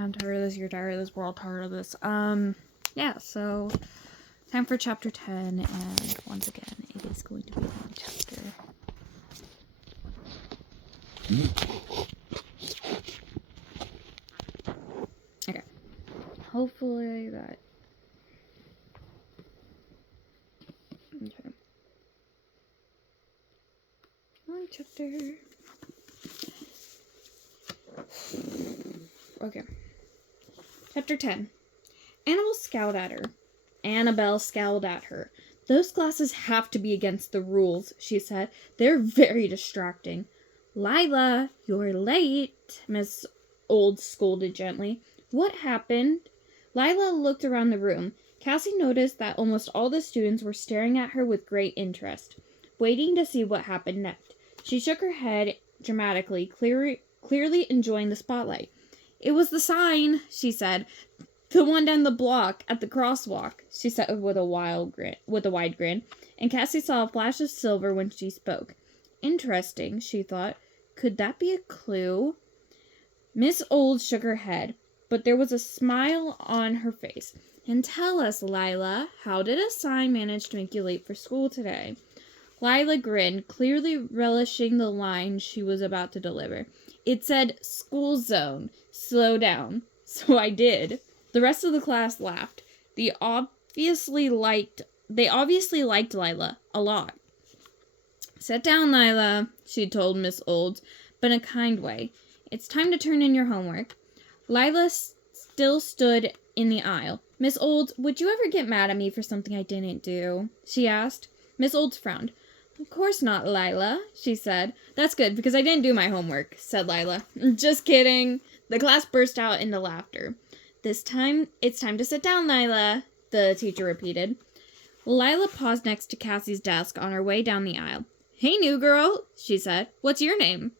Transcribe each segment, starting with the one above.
I'm tired of this, you're tired of this, we're all tired of this. Yeah, so time for chapter 10, and once again, it is going to be a long chapter. Okay. Hopefully that... Okay. Long chapter. Okay. Chapter 10. Annabelle scowled at her. Annabelle scowled at her. Those glasses have to be against the rules, she said. They're very distracting. Lila, you're late, Miss Old scolded gently. What happened? Lila looked around the room. Cassie noticed that almost all the students were staring at her with great interest, waiting to see what happened next. She shook her head dramatically, clearly enjoying the spotlight. It was the sign, she said. The one down the block at the crosswalk, she said with a wide grin, and Cassie saw a flash of silver when she spoke. Interesting, she thought. Could that be a clue? Miss Old shook her head, but there was a smile on her face. And tell us, Lila, how did a sign manage to make you late for school today? Lila grinned, clearly relishing the line she was about to deliver. It said, "School zone. Slow down." So I did. The rest of the class laughed. They obviously liked Lila a lot. Sit down, Lila, she told Miss Old, but in a kind way. It's time to turn in your homework. Lila still stood in the aisle. Miss Old, would you ever get mad at me for something I didn't do? She asked. Miss Old frowned. Of course not, Lila, she said. That's good, because I didn't do my homework, said Lila. Just kidding. The class burst out into laughter. This time, it's time to sit down, Lila, the teacher repeated. Lila paused next to Cassie's desk on her way down the aisle. Hey, new girl, she said. What's your name?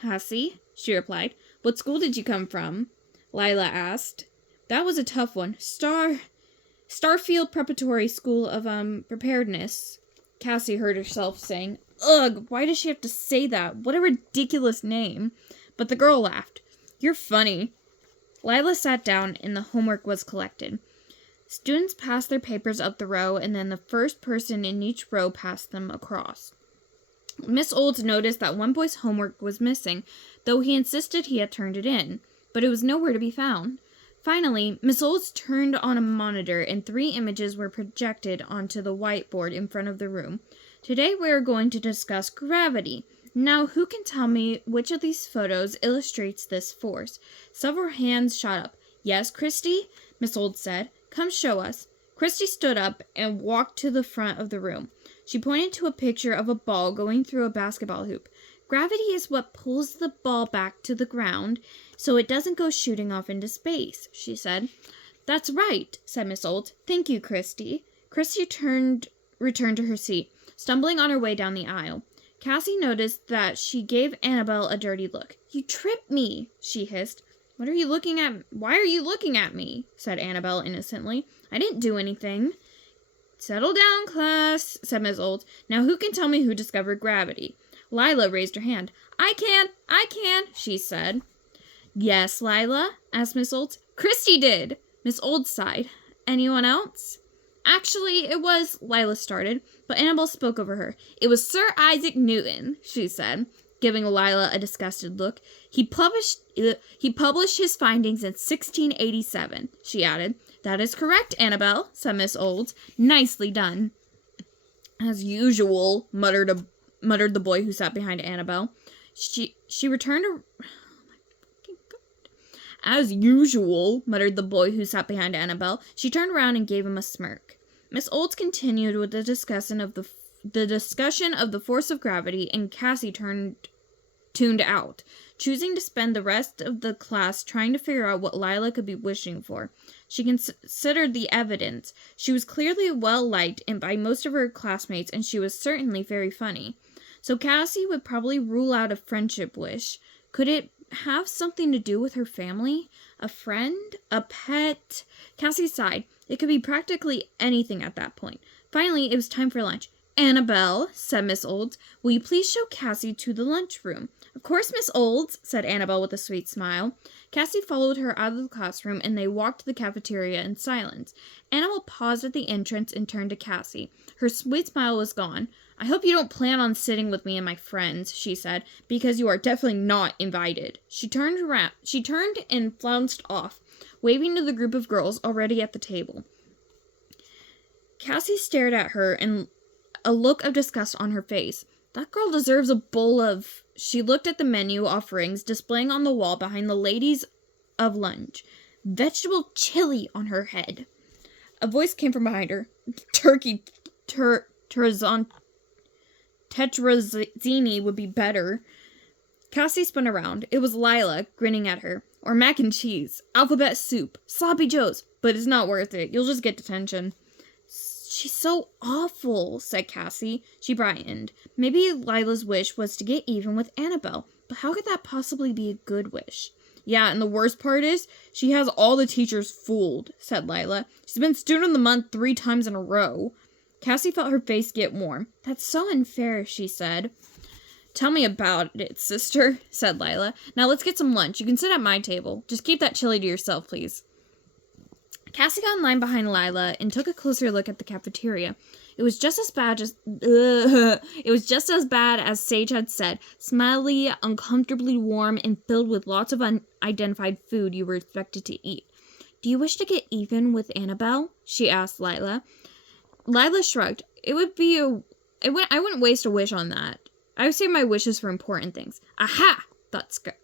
Cassie, she replied. What school did you come from? Lila asked. That was a tough one. Starfield Preparatory School of, Preparedness, Cassie heard herself saying. Ugh, why does she have to say that? What a ridiculous name. But the girl laughed. You're funny. Lila sat down and the homework was collected. Students passed their papers up the row, and then the first person in each row passed them across. Miss Olds noticed that one boy's homework was missing, though he insisted he had turned it in, but it was nowhere to be found. Finally, Miss Olds turned on a monitor, and 3 images were projected onto the whiteboard in front of the room. Today we are going to discuss gravity. Now, who can tell me which of these photos illustrates this force? Several hands shot up. Yes, Christy? Miss Olds said. Come show us. Christy stood up and walked to the front of the room. She pointed to a picture of a ball going through a basketball hoop. Gravity is what pulls the ball back to the ground so it doesn't go shooting off into space, she said. That's right, said Miss Olds. Thank you, Christy. Christy returned to her seat, stumbling on her way down the aisle. Cassie noticed that she gave Annabelle a dirty look. You tripped me, she hissed. Why are you looking at me? Said Annabelle innocently. I didn't do anything. Settle down, class, said Miss Olds. Now who can tell me who discovered gravity? Lila raised her hand. I can, she said. Yes, Lila, asked Miss Olds. Christy did. Miss Olds sighed. Anyone else? Actually, it was, Lila started, but Annabelle spoke over her. It was Sir Isaac Newton, she said, giving Lila a disgusted look. He published his findings in 1687, she added. That is correct, Annabelle, said Miss Olds. Nicely done. As usual, muttered the boy who sat behind Annabelle. She returned a... As usual, muttered the boy who sat behind Annabelle. She turned around and gave him a smirk. Miss Olds continued with the discussion of the force of gravity, and Cassie tuned out, choosing to spend the rest of the class trying to figure out what Lila could be wishing for. She considered the evidence. She was clearly well-liked by most of her classmates, and she was certainly very funny. So Cassie would probably rule out a friendship wish. Could it have something to do with her family? A friend? A pet? Cassie sighed. It could be practically anything at that point. Finally, it was time for lunch. Annabelle, said Miss Olds, will you please show Cassie to the lunchroom? Of course, Miss Olds, said Annabelle with a sweet smile. Cassie followed her out of the classroom, and they walked to the cafeteria in silence. Annabelle paused at the entrance and turned to Cassie. Her sweet smile was gone. I hope you don't plan on sitting with me and my friends, she said, because you are definitely not invited. She turned and flounced off, waving to the group of girls already at the table. Cassie stared at her, and a look of disgust on her face. That girl deserves a bowl of... She looked at the menu offerings displaying on the wall behind the ladies of lunch. Vegetable chili on her head. A voice came from behind her. Tetrazzini would be better. Cassie spun around. It was Lila, grinning at her. Or mac and cheese. Alphabet soup. Sloppy joes. But it's not worth it. You'll just get detention. She's so awful, said Cassie. She brightened. Maybe Lila's wish was to get even with Annabelle, but how could that possibly be a good wish? Yeah, and the worst part is, she has all the teachers fooled, said Lila. She's been student of the month 3 times in a row. Cassie felt her face get warm. That's so unfair, she said. Tell me about it, sister, said Lila. Now let's get some lunch. You can sit at my table. Just keep that chili to yourself, please. Cassie got in line behind Lila and took a closer look at the cafeteria. It was just as bad as Sage had said. Smelly, uncomfortably warm, and filled with lots of unidentified food you were expected to eat. Do you wish to get even with Annabelle? She asked Lila. Lila shrugged. I wouldn't waste a wish on that. I would save my wishes for important things. Aha! Thought Scarlet.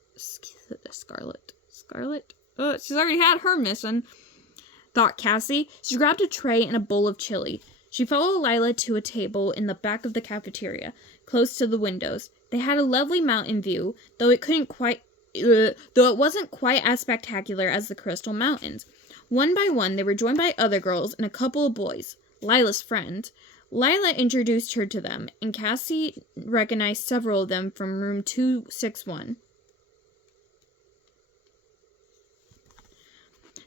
Scarlet? Oh, she's already had her mission. Thought Cassie. She grabbed a tray and a bowl of chili. She followed Lila to a table in the back of the cafeteria, close to the windows. They had a lovely mountain view, though it wasn't quite as spectacular as the Crystal Mountains. One by one, they were joined by other girls and a couple of boys, Lila's friends. Lila introduced her to them, and Cassie recognized several of them from room 261.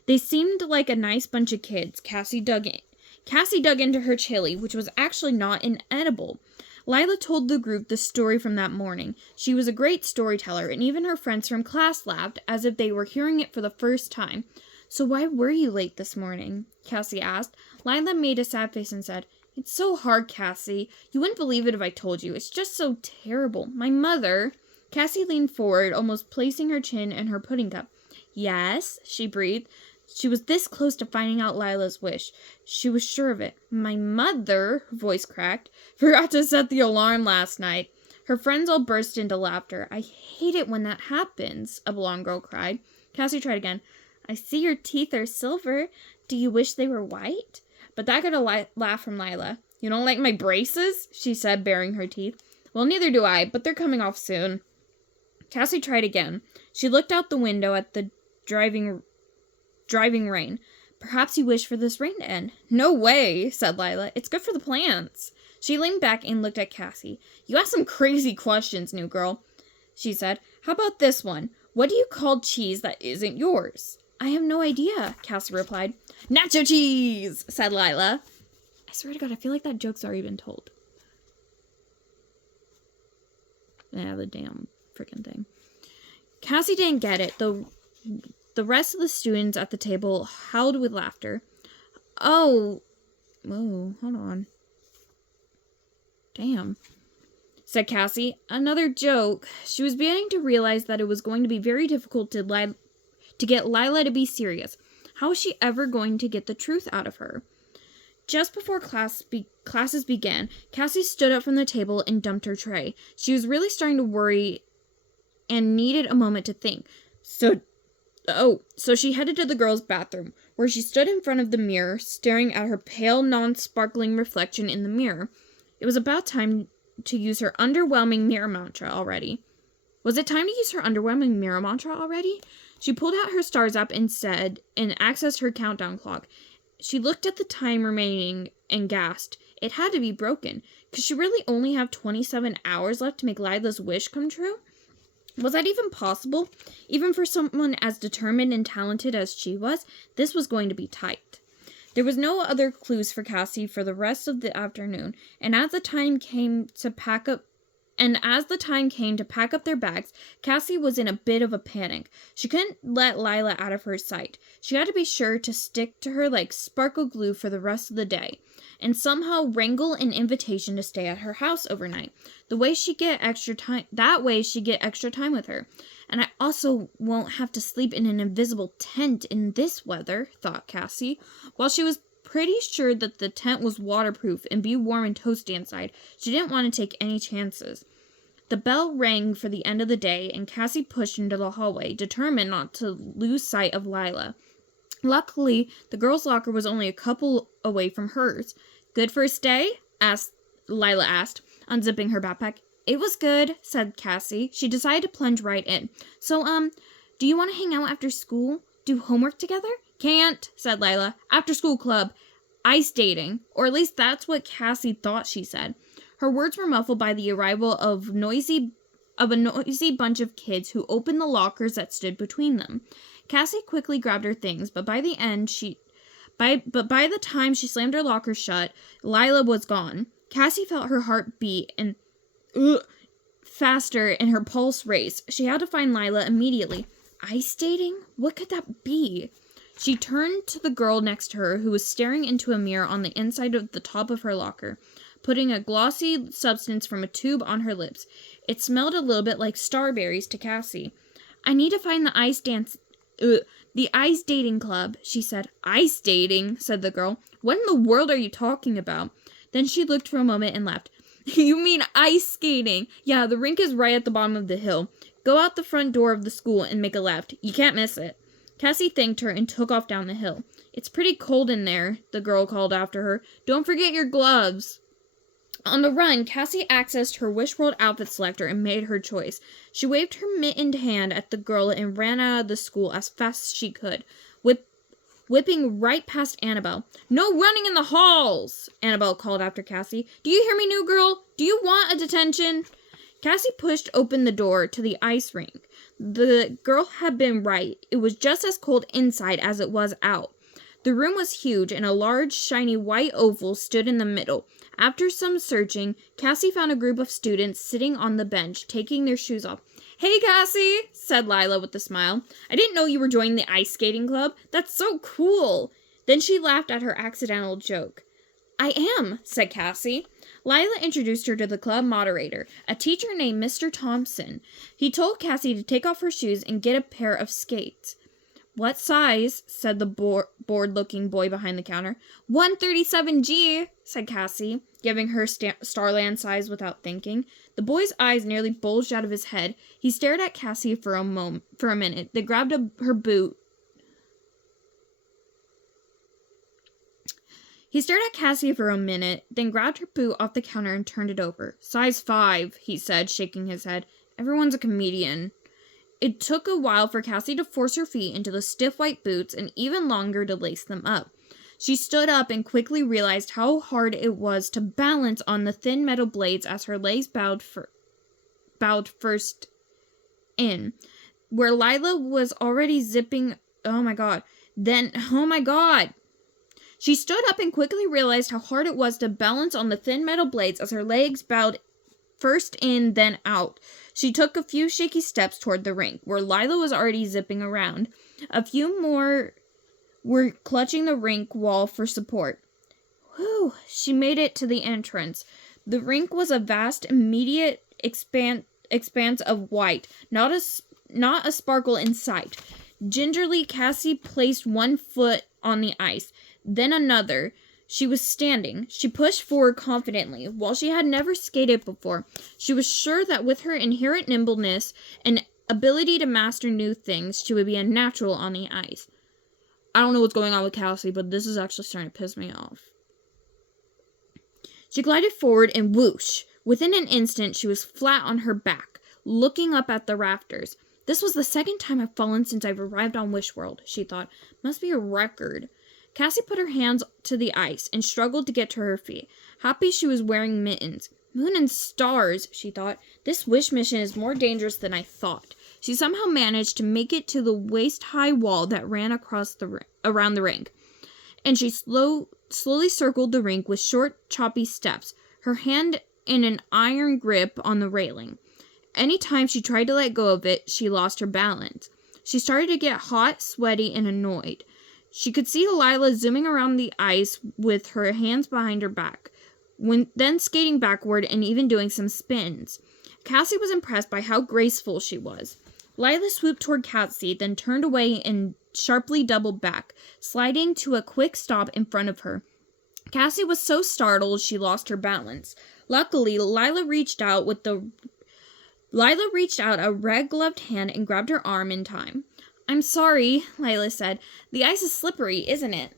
They seemed like a nice bunch of kids. Cassie dug into her chili, which was actually not inedible. Lila told the group the story from that morning. She was a great storyteller, and even her friends from class laughed as if they were hearing it for the first time. So why were you late this morning? Cassie asked. Lila made a sad face and said, It's so hard, Cassie. You wouldn't believe it if I told you. It's just so terrible. My mother... Cassie leaned forward, almost placing her chin in her pudding cup. Yes, she breathed. She was this close to finding out Lila's wish. She was sure of it. My mother, her voice cracked, forgot to set the alarm last night. Her friends all burst into laughter. I hate it when that happens, a blonde girl cried. Cassie tried again. I see your teeth are silver. Do you wish they were white? But that got a laugh from Lila. You don't like my braces? She said, baring her teeth. Well, neither do I, but they're coming off soon. Cassie tried again. She looked out the window at the driving rain. Perhaps you wish for this rain to end. No way, said Lila. It's good for the plants. She leaned back and looked at Cassie. You ask some crazy questions, new girl, she said. How about this one? What do you call cheese that isn't yours? I have no idea, Cassie replied. Nacho cheese, said Lila. I swear to God, I feel like that joke's already been told. Yeah, the damn freaking thing. Cassie didn't get it, though. The rest of the students at the table howled with laughter. Whoa, hold on. Damn, said Cassie. Another joke. She was beginning to realize that it was going to be very difficult to get Lila to be serious. How was she ever going to get the truth out of her? Just before classes began, Cassie stood up from the table and dumped her tray. She was really starting to worry and needed a moment to think. So she headed to the girls' bathroom, where she stood in front of the mirror, staring at her pale, non-sparkling reflection in the mirror. It was about time to use her underwhelming mirror mantra already. Was it time to use her underwhelming mirror mantra already? She pulled out her stars app and accessed her countdown clock. She looked at the time remaining and gasped. It had to be broken. Could she really only have 27 hours left to make Lila's wish come true? Was that even possible? Even for someone as determined and talented as she was, this was going to be tight. There was no other clues for Cassie for the rest of the afternoon, and as the time came to pack up their bags, Cassie was in a bit of a panic. She couldn't let Lila out of her sight. She had to be sure to stick to her like sparkle glue for the rest of the day, and somehow wrangle an invitation to stay at her house overnight. That way she'd get extra time with her. And I also won't have to sleep in an invisible tent in this weather, thought Cassie. While she was pretty sure that the tent was waterproof and be warm and toasty inside, she didn't want to take any chances. The bell rang for the end of the day, and Cassie pushed into the hallway, determined not to lose sight of Lila. Luckily, the girls' locker was only a couple away from hers. "Good first day?" Lila asked, unzipping her backpack. "It was good," said Cassie. She decided to plunge right in. "So, do you want to hang out after school? Do homework together?" "Can't," said Lila. "After school club. Ice dating." Or at least that's what Cassie thought she said. Her words were muffled by the arrival of a noisy bunch of kids who opened the lockers that stood between them. Cassie quickly grabbed her things, but by the time she slammed her locker shut, Lila was gone. Cassie felt her heart beat and faster and her pulse race. She had to find Lila immediately. Ice dating? What could that be? She turned to the girl next to her, who was staring into a mirror on the inside of the top of her locker, putting a glossy substance from a tube on her lips. It smelled a little bit like starberries to Cassie. "I need to find the ice dating club," she said. "Ice dating?" said the girl. "What in the world are you talking about?" Then she looked for a moment and laughed. "You mean ice skating? Yeah, the rink is right at the bottom of the hill. Go out the front door of the school and make a left. You can't miss it." Cassie thanked her and took off down the hill. "It's pretty cold in there," the girl called after her. "Don't forget your gloves." On the run, Cassie accessed her Wishworld outfit selector and made her choice. She waved her mittened hand at the girl and ran out of the school as fast as she could, whipping right past Annabelle. "No running in the halls!" Annabelle called after Cassie. "Do you hear me, new girl? Do you want a detention?" Cassie pushed open the door to the ice rink. The girl had been right. It was just as cold inside as it was out. The room was huge, and a large, shiny white oval stood in the middle. After some searching, Cassie found a group of students sitting on the bench, taking their shoes off. "Hey, Cassie," said Lila with a smile. "I didn't know you were joining the ice skating club. That's so cool." Then she laughed at her accidental joke. "I am," said Cassie. Lila introduced her to the club moderator, a teacher named Mr. Thompson. He told Cassie to take off her shoes and get a pair of skates. "What size?" said the bored-looking boy behind the counter. 137G, said Cassie, giving her Starland size without thinking. The boy's eyes nearly bulged out of his head. He stared at Cassie for a minute, then grabbed her boot. He stared at Cassie for a minute, then grabbed her boot off the counter and turned it over. "Size 5, he said, shaking his head. "Everyone's a comedian." It took a while for Cassie to force her feet into the stiff white boots and even longer to lace them up. She stood up and quickly realized how hard it was to balance on the thin metal blades as her legs bowed first in. Where Lila was already zipping... Oh my god. She stood up and quickly realized how hard it was to balance on the thin metal blades as her legs bowed first in, then out. She took a few shaky steps toward the rink, where Lila was already zipping around. A few more were clutching the rink wall for support. Whew! She made it to the entrance. The rink was a vast, immediate expanse of white, not a sparkle in sight. Gingerly, Cassie placed one foot on the ice, then another. She was standing. She pushed forward confidently. While she had never skated before, she was sure that with her inherent nimbleness and ability to master new things, she would be a natural on the ice. I don't know what's going on with Cassie, but this is actually starting to piss me off. She glided forward and whoosh. Within an instant, she was flat on her back, looking up at the rafters. This was the second time I've fallen since I've arrived on Wishworld, she thought. Must be a record. Cassie put her hands to the ice and struggled to get to her feet. Happy she was wearing mittens. Moon and stars, she thought. This wish mission is more dangerous than I thought. She somehow managed to make it to the waist-high wall that ran around the rink. and she slowly circled the rink with short, choppy steps, her hand in an iron grip on the railing. Any time she tried to let go of it, she lost her balance. She started to get hot, sweaty, and annoyed. She could see Lila zooming around the ice with her hands behind her back, then skating backward and even doing some spins. Cassie was impressed by how graceful she was. Lila swooped toward Cassie, then turned away and sharply doubled back, sliding to a quick stop in front of her. Cassie was so startled she lost her balance. Luckily, Lila reached out a red-gloved hand and grabbed her arm in time. "I'm sorry," Lila said. "The ice is slippery, isn't it?"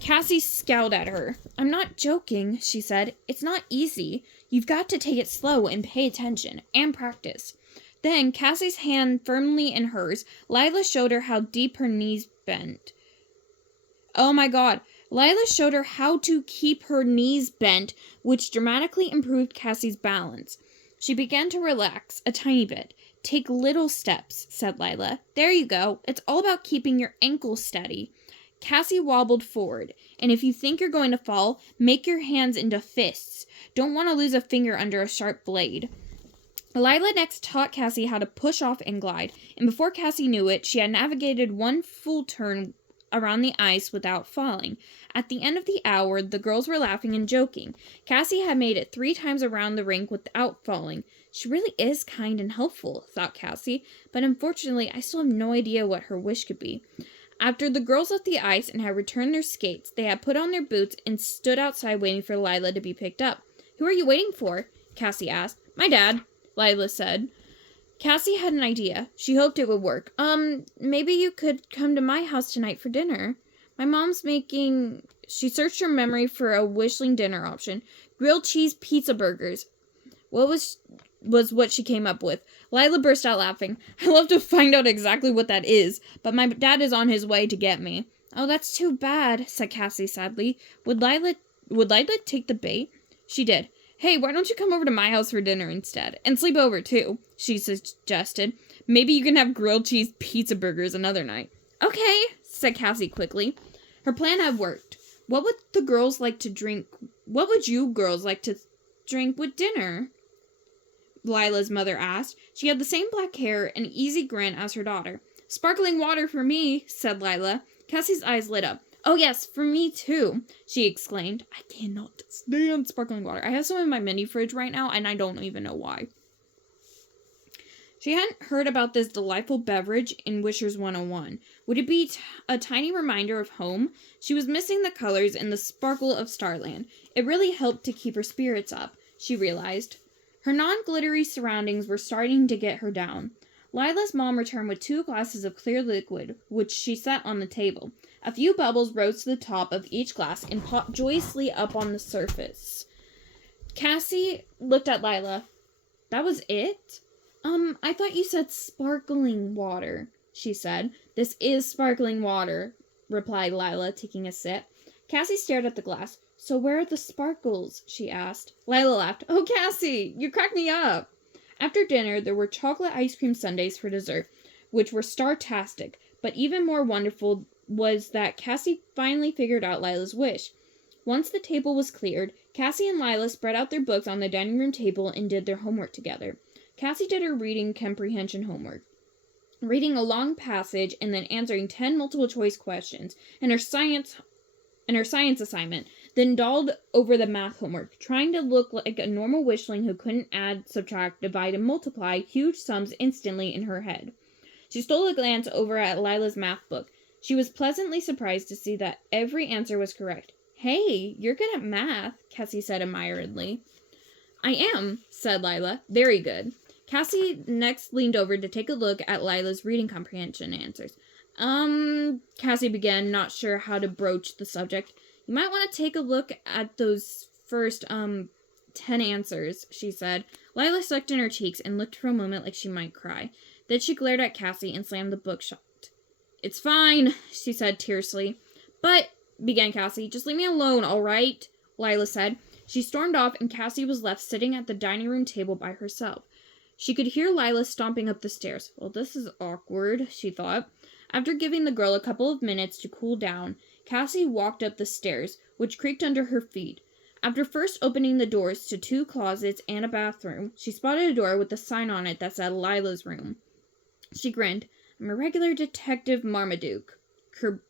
Cassie scowled at her. "I'm not joking," she said. "It's not easy. You've got to take it slow and pay attention, and practice." Then, Cassie's hand firmly in hers, Lila showed her how deep her knees bent. Oh my god. Lila showed her how to keep her knees bent, which dramatically improved Cassie's balance. She began to relax a tiny bit. "Take little steps," said Lila. "There you go. It's all about keeping your ankles steady." Cassie wobbled forward. "And if you think you're going to fall, make your hands into fists. Don't want to lose a finger under a sharp blade." Lila next taught Cassie how to push off and glide, and before Cassie knew it, she had navigated one full turn around the ice without falling. At the end of the hour, the girls were laughing and joking. Cassie had made it 3 times around the rink without falling. "She really is kind and helpful," thought Cassie, but unfortunately, I still have no idea what her wish could be. After the girls left the ice and had returned their skates, they had put on their boots and stood outside waiting for Lila to be picked up. "Who are you waiting for?" Cassie asked. "My dad," Lila said. Cassie had an idea. She hoped it would work. Maybe you could come to my house tonight for dinner. My mom's making..." She searched her memory for a wishing dinner option. "Grilled cheese pizza burgers." Was what she came up with. Lila burst out laughing. "I'd love to find out exactly what that is, but my dad is on his way to get me." "Oh, that's too bad," said Cassie sadly. Would Lila take the bait? She did. "Hey, why don't you come over to my house for dinner instead? And sleep over, too," she suggested. "Maybe you can have grilled cheese pizza burgers another night." "Okay," said Cassie quickly. Her plan had worked. What would you girls like to drink with dinner?" Lila's mother asked. She had the same black hair and easy grin as her daughter. "Sparkling water for me," said Lila. Cassie's eyes lit up. "Oh yes, for me too," she exclaimed. "I cannot stand sparkling water. I have some in my mini fridge right now, and I don't even know why." She hadn't heard about this delightful beverage in Wishers 101. Would it be a tiny reminder of home? She was missing the colors and the sparkle of Starland. It really helped to keep her spirits up, she realized. Her non-glittery surroundings were starting to get her down. Lila's mom returned with 2 glasses of clear liquid, which she set on the table. A few bubbles rose to the top of each glass and popped joyously up on the surface. Cassie looked at Lila. "That was it?" I thought you said sparkling water," she said. "This is sparkling water," replied Lila, taking a sip. Cassie stared at the glass. "So where are the sparkles?" she asked. Lila laughed. "Oh, Cassie, you crack me up." After dinner, there were chocolate ice cream sundaes for dessert, which were star-tastic, but even more wonderful was that Cassie finally figured out Lila's wish. Once the table was cleared, Cassie and Lila spread out their books on the dining room table and did their homework together. Cassie did her reading comprehension homework, reading a long passage and then answering 10 multiple-choice questions, and her science assignment, then dawdled over the math homework, trying to look like a normal wishling who couldn't add, subtract, divide, and multiply huge sums instantly in her head. She stole a glance over at Lila's math book. She was pleasantly surprised to see that every answer was correct. "Hey, you're good at math," Cassie said admiringly. "I am," said Lila. "Very good." Cassie next leaned over to take a look at Lila's reading comprehension answers. Cassie began, not sure how to broach the subject. "You might want to take a look at those first, 10 answers," she said. Lila sucked in her cheeks and looked for a moment like she might cry. Then she glared at Cassie and slammed the book shut. "It's fine," she said tersely. "But," began Cassie. "Just leave me alone, all right?" Lila said. She stormed off, and Cassie was left sitting at the dining room table by herself. She could hear Lila stomping up the stairs. "Well, this is awkward," she thought. After giving the girl a couple of minutes to cool down, Cassie walked up the stairs, which creaked under her feet. After first opening the doors to 2 closets and a bathroom, she spotted a door with a sign on it that said Lila's room. She grinned. I'm a regular Detective Marmaduke.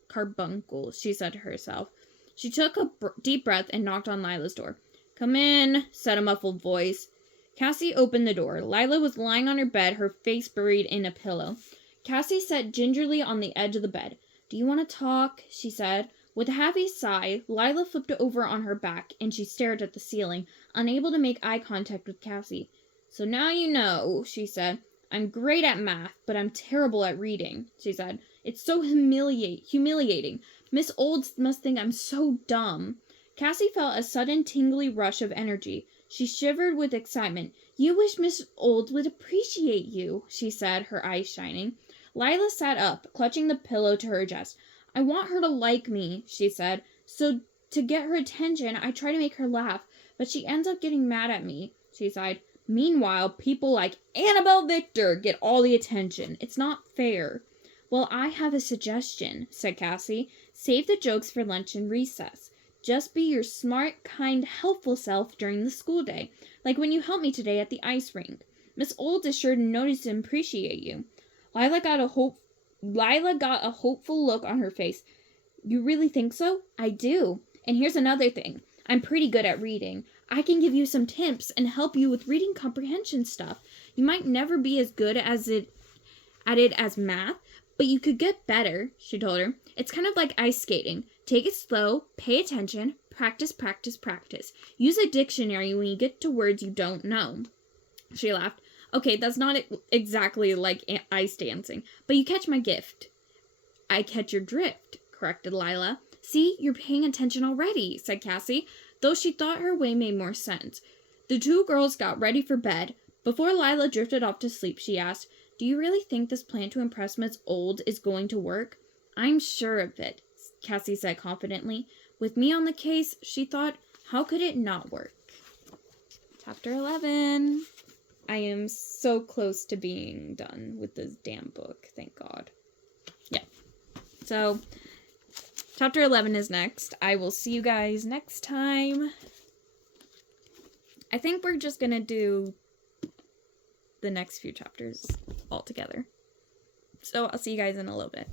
Carbuncle, she said to herself. She took a deep breath and knocked on Lila's door. Come in, said a muffled voice. Cassie opened the door. Lila was lying on her bed, her face buried in a pillow. Cassie sat gingerly on the edge of the bed. Do you want to talk? She said. With a heavy sigh, Lila flipped over on her back, and she stared at the ceiling, unable to make eye contact with Cassie. So now you know, she said. I'm great at math, but I'm terrible at reading, she said. It's so humiliating. Miss Olds must think I'm so dumb. Cassie felt a sudden tingly rush of energy. She shivered with excitement. You wish Miss Olds would appreciate you, she said, her eyes shining. Lila sat up, clutching the pillow to her chest. I want her to like me, she said. So to get her attention, I try to make her laugh, but she ends up getting mad at me, she sighed. Meanwhile, people like Annabelle Victor get all the attention. It's not fair. Well, I have a suggestion, said Cassie. Save the jokes for lunch and recess. Just be your smart, kind, helpful self during the school day, like when you helped me today at the ice rink. Miss Olds is sure to notice and appreciate you. Lila got a hopeful look on her face. You really think so? I do. And here's another thing. I'm pretty good at reading. I can give you some tips and help you with reading comprehension stuff. You might never be as good at it as math, but you could get better, she told her. It's kind of like ice skating. Take it slow, pay attention, practice, practice, practice. Use a dictionary when you get to words you don't know. She laughed. Okay, that's not exactly like ice dancing, but you catch my gift. I catch your drift, corrected Lila. See, you're paying attention already, said Cassie, though she thought her way made more sense. The 2 girls got ready for bed. Before Lila drifted off to sleep, she asked, Do you really think this plan to impress Miss Old is going to work? I'm sure of it, Cassie said confidently. With me on the case, she thought, how could it not work? Chapter 11. I am so close to being done with this damn book, thank God. Yeah. So, chapter 11 is next. I will see you guys next time. I think we're just gonna do the next few chapters all together. So, I'll see you guys in a little bit.